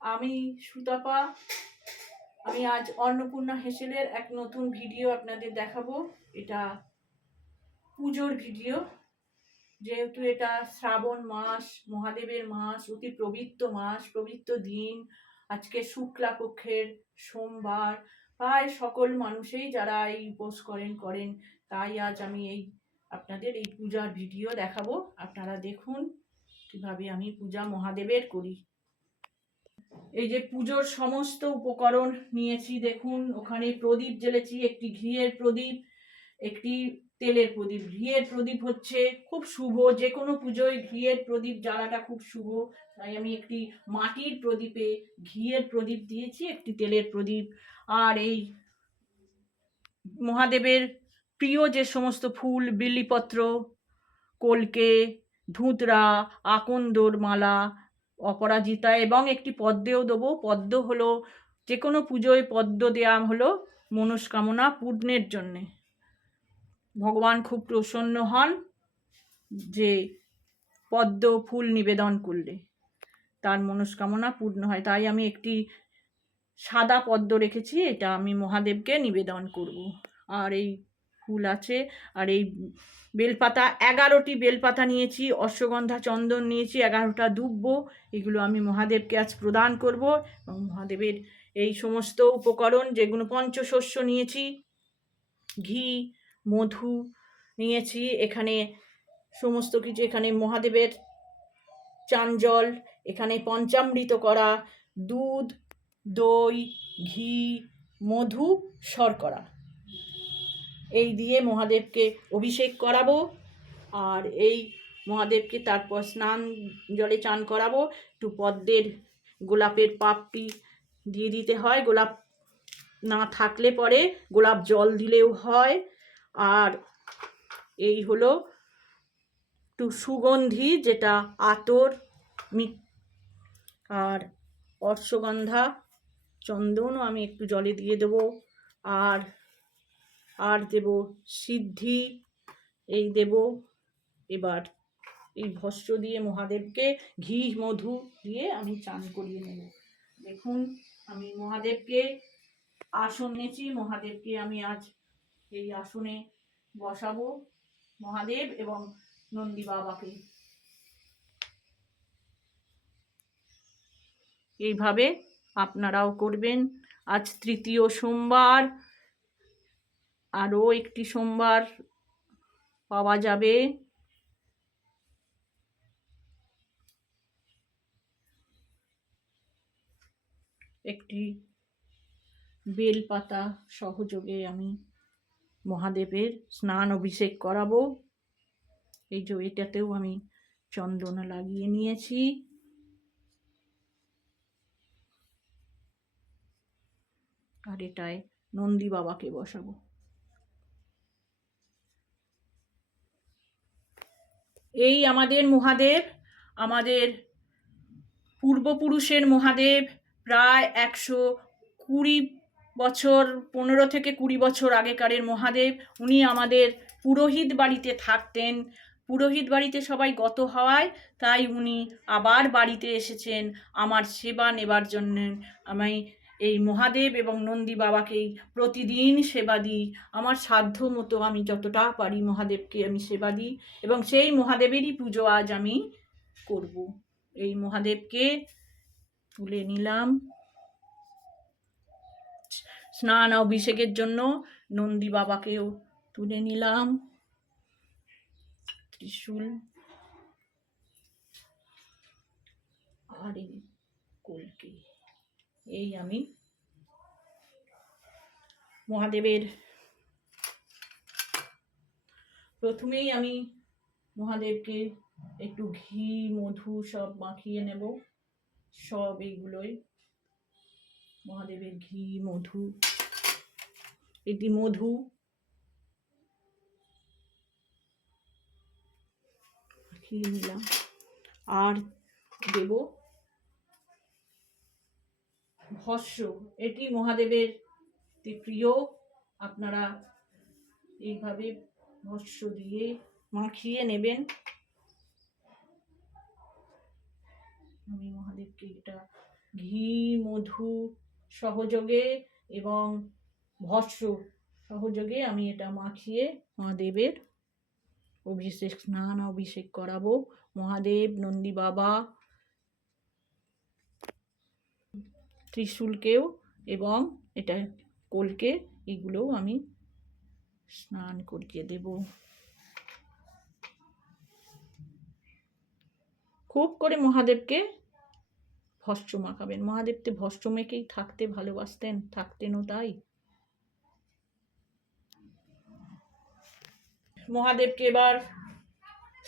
আমি সুতাপা। আমি আজ অন্নপূর্ণা হেসেলের এক নতুন ভিডিও আপনাদের দেখাবো। এটা পুজোর ভিডিও। যেহেতু এটা শ্রাবণ মাস, মহাদেবের মাস, অতি পবিত্র মাস, পবিত্র দিন। আজকে শুক্লা পক্ষের সোমবার। প্রায় সকল মানুষই যারা এই উপোস করেন, তাই আজ আমি আপনাদের এই পূজার ভিডিও দেখাবো। আপনারা দেখুন কিভাবে আমি পূজা মহাদেবের করি। এই যে পুজোর সমস্ত উপকরণ নিয়েছি, দেখুন ওখানে প্রদীপ জ্বেলেছি, একটি ঘিয়ের প্রদীপ, একটি তেলের প্রদীপ। ঘিয়ের প্রদীপ হচ্ছে খুব শুভ, যে কোনো পুজোয় ঘিয়ের প্রদীপ জ্বালাটা খুব শুভ, তাই আমি একটি মাটির প্রদীপে ঘিয়ের প্রদীপ দিয়েছি, একটি তেলের প্রদীপ। আর এই মহাদেবের প্রিয় যে সমস্ত ফুল, বিল্লিপত্র, কলকে, ধুতরা, আকন্দর মালা, অপরাজিতা এবং একটি পদ্মেও দেবো। পদ্ম হলো, যে কোনো পুজোয় পদ্ম দেওয়া হলো মনস্কামনা পূর্ণের জন্যে। ভগবান খুব প্রসন্ন হন যে পদ্ম ফুল নিবেদন করলে তার মনস্কামনা পূর্ণ হয়। তাই আমি একটি সাদা পদ্ম রেখেছি, এটা আমি মহাদেবকে নিবেদন করব। আর এই ফুল আছে, আর এই বেলপাতা 11টি বেলপাতা নিয়েছি, অশ্বগন্ধা চন্দন নিয়েছি, 11টা দুব্ব। এগুলো আমি মহাদেবকে আজ প্রদান করব। এবং মহাদেবের এই সমস্ত উপকরণ, যেগুলো পঞ্চশস্য নিয়েছি, ঘি, মধু নিয়েছি, এখানে সমস্ত কিছু, এখানে মহাদেবের চাঞ্জল, এখানে পঞ্চামৃত করা দুধ, দই, ঘি, মধু, শর্করা, এই দিয়ে মহাদেবকে অভিষেক করাবো। আর এই মহাদেবকে তারপর স্নান জলে চান করাবো। একটু পদ্মের গোলাপের পাপড়ি দিয়ে দিতে হয়, গোলাপ না থাকলে পরে গোলাপ জল দিলেও হয়। আর এই হলো একটু সুগন্ধি, যেটা আতর, আর অশ্বগন্ধা চন্দনও আমি একটু জলে দিয়ে দেবো। আর দেব সিদ্ধি, এই দেব। এবার এই ভস্য দিয়ে মহাদেবকে ঘি মধু দিয়ে আমি চান করিয়ে নেব। দেখুন আমি মহাদেবকে আসন নিয়েছি, মহাদেবকে আমি আজ এই আসনে বসাবো, মহাদেব এবং নন্দী বাবাকে। এইভাবে আপনারাও করবেন। আজ তৃতীয় সোমবার, আরও একটি সোমবার পাওয়া যাবে। একটি বেলপাতা সহযোগে আমি মহাদেবের স্নান অভিষেক করাবো। এই যে এটাতেও আমি চন্দন লাগিয়ে নিয়েছি। আর এটায় নন্দী বাবাকে বসাবো। এই আমাদের মহাদেব, আমাদের পূর্বপুরুষের মহাদেব, প্রায় 120 বছর, 15 থেকে 20 বছর আগেকারের মহাদেব। উনি আমাদের পুরোহিত বাড়িতে থাকতেন। পুরোহিত বাড়িতে সবাই গত হওয়ায় তাই উনি আবার বাড়িতে এসেছেন আমার সেবা নেবার জন্য। আমি এই মহাদেব এবং নন্দী বাবাকেই প্রতিদিন সেবা দিই। আমার সাধ্য মতো আমি যতটা পারি মহাদেবকে আমি সেবা দিই, এবং সেই মহাদেবেরই পুজো আজ আমি করব। এই মহাদেবকে তুলে নিলাম স্নান অভিষেকের জন্য, নন্দী বাবাকেও তুলে নিলাম, ত্রিশূল আর এই কলকি। এই আমি মহাদেবের প্রথমেই আমি মহাদেবকে একটু ঘি মধু সব মাখিয়ে নেব। সব এইগুলোই মহাদেবের ঘি মধু, এটি মধু মাখিয়ে নিলাম। আর দেব ভস্য, এটি মহাদেবের প্রিয়। আপনারা এইভাবে ভস্য দিয়ে মাখিয়ে নেবেন। আমি মহাদেবকে এটা ঘি মধু সহযোগে এবং ভস্ম সহযোগে আমি এটা মাখিয়ে মহাদেবের স্নান অভিষেক করাবো। মহাদেব, নন্দী বাবা, ত্রিশূলকেও এবং এটা কলকে, এগুলোও আমি স্নান করিয়ে দেব। খুব করে মহাদেবকে ভস্ম মাখাবেন। মহাদেব তো ভস্ম মেখেই থাকতে ভালোবাসতেন, থাকতেনও তাই। মহাদেবকে এবার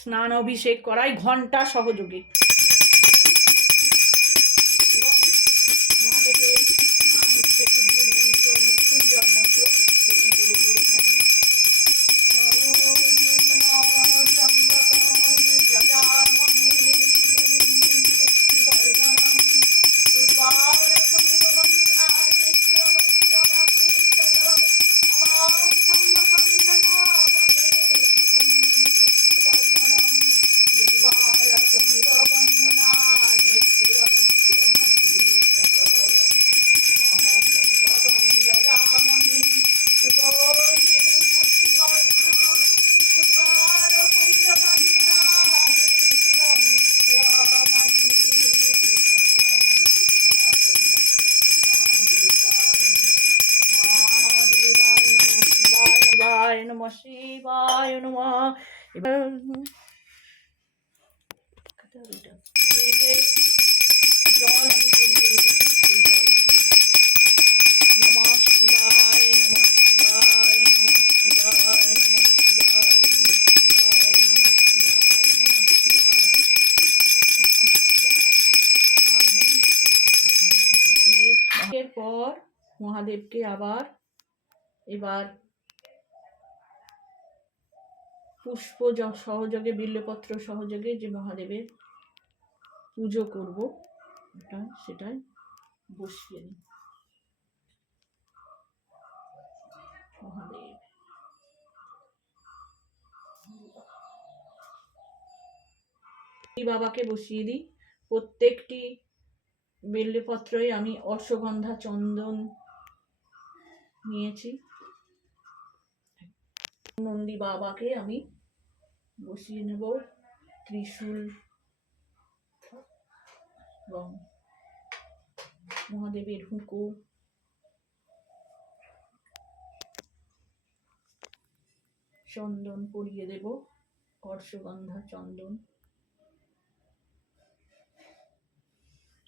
স্নান অভিষেক করাই ঘণ্টা সহযোগে। শিবায় নমঃ। এবার জল আমি করিয়ে রেখেছি, সেই জল নমঃ শিবায় নমঃ শিবায় নমঃ শিবায় নমঃ শিবায় নমঃ শিবায় নমঃ শিবায় নমঃ শিবায় এরপর মহাদেবকে আবার এবার পুষ্প সহযোগে, বিল্লপত্র সহযোগে যে মহাদেবের পুজো করব সেটাই বসিয়ে নিই। মহাদেব বাবাকে বসিয়ে দিই। প্রত্যেকটি বেলপত্রই আমি অশ্বগন্ধা চন্দন নিয়েছি। নন্দী বাবাকে আমি বসিয়ে নেব, ত্রিশূল এবং মহাদেবের হুঁকো, চন্দন পরিয়ে দেব, অশ্বগন্ধা চন্দন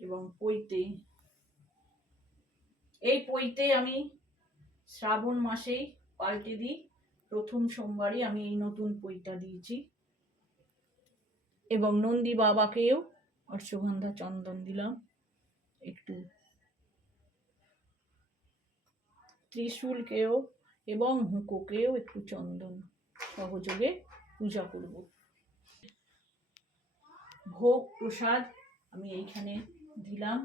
এবং পৈতে। এই পৈতে আমি শ্রাবণ মাসেই পাল্টে দিই, প্রথম সোমবারে আমি এই নতুন পৈটা দিয়েছি। এবং নন্দী বাবাকেও অশ্বগন্ধা চন্দন দিলাম একটু, ত্রিশূলকেও এবং হুঁকোকেও একটু চন্দন সহযোগে পূজা করব। ভোগ প্রসাদ আমি এইখানে দিলাম।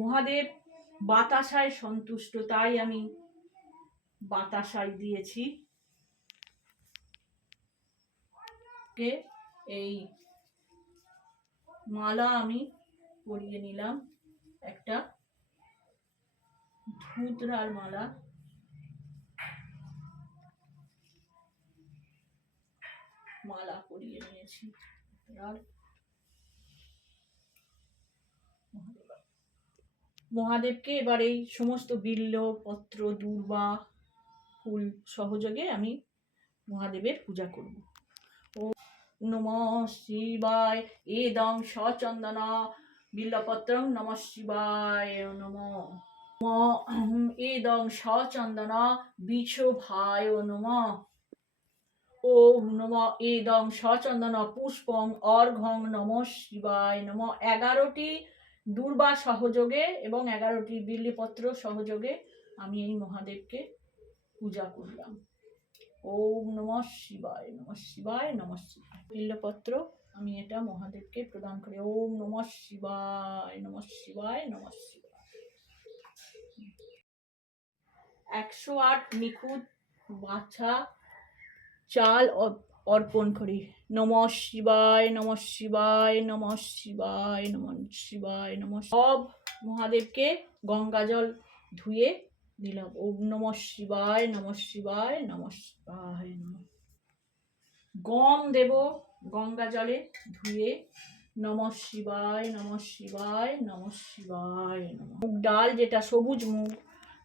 মহাদেব বাতাসায় সন্তুষ্ট, তাই আমি বাতাসায় দিয়েছি। এই মালা আমি পরিয়ে নিলাম, একটা ধুতরার মালা। মালা পরিয়ে নিয়েছি। আর মহাদেবকে এবার এই সমস্ত বিল্ল পত্র দূর্বা ফুল সহযোগে আমি মহাদেবের পূজা করব। ও নমঃ শিবায় এদং সচন্দন বিল্লপত্রং নমঃ শিবায় নমঃ। এদং সচন্দন বিশোভায় নমঃ। ওম নমঃ এদং সচন্দন পুষ্পং অর্ঘ্যং নমঃ শিবায় নমঃ। 11টি দূর্বা সহযোগে এবং 11টি বিল্লপত্র সহযোগে আমি এই মহাদেবকে পূজা করলাম। ওম নমঃ শিবায় নমঃ শিবায় নমঃ শিবায়। বিল্লপত্র আমি এটা মহাদেবকে প্রদান করি। ওম নমঃ শিবায় নমঃ শিবায় নমঃ শিবায়। 108 নিখুঁত বাছা চাল অর্পণ করি। নমঃ শিবায়, নমঃ শিবায়, নমঃ শিবায়, নমঃ শিবায়, নমঃ। সব মহাদেবকে গঙ্গা জল ধুয়ে দিলাম। ওম নমঃ শিবায়, নমঃ শিবায়, নমঃ শিবায় নমঃ। গম দেব গঙ্গা জলে ধুয়ে। নমঃ শিবায়, নমঃ শিবায়, নমঃ শিবায় নমঃ। মুগ ডাল যেটা সবুজ মুগ,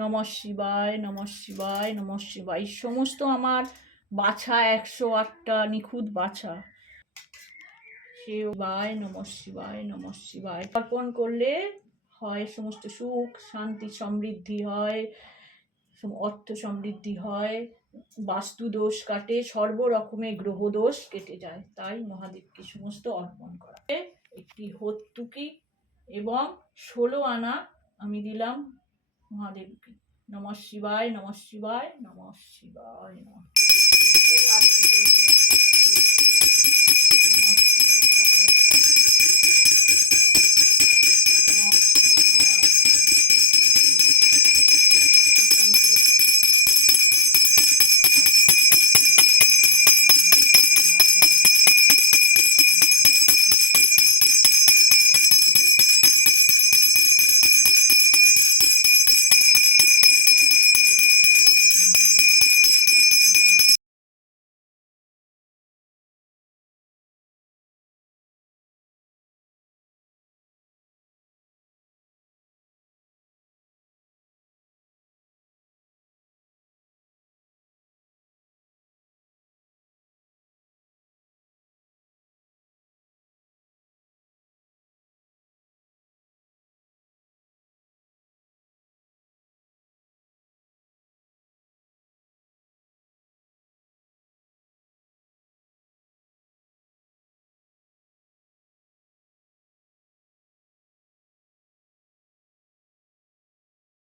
নমঃ শিবায়, নমঃ শিবায়, নমঃ শিবায়। এই সমস্ত আমার বাছা 108টা নিখুঁত বাছা। শিবায়, নমঃ শিবায়, নমঃ শিবায় অর্পণ করলে হয় সমস্ত সুখ শান্তি সমৃদ্ধি হয়, অর্থ সমৃদ্ধি হয়, বাস্তু দোষ কাটে, সর্বরকমের গ্রহ দোষ কেটে যায়। তাই মহাদেবকে সমস্ত অর্পণ করা। একটি হর্তুকি এবং 16 আনা আমি দিলাম মহাদেবকে। নমঃ শিবায়, নমঃ শিবায়, নমঃ শিবায় নমঃ।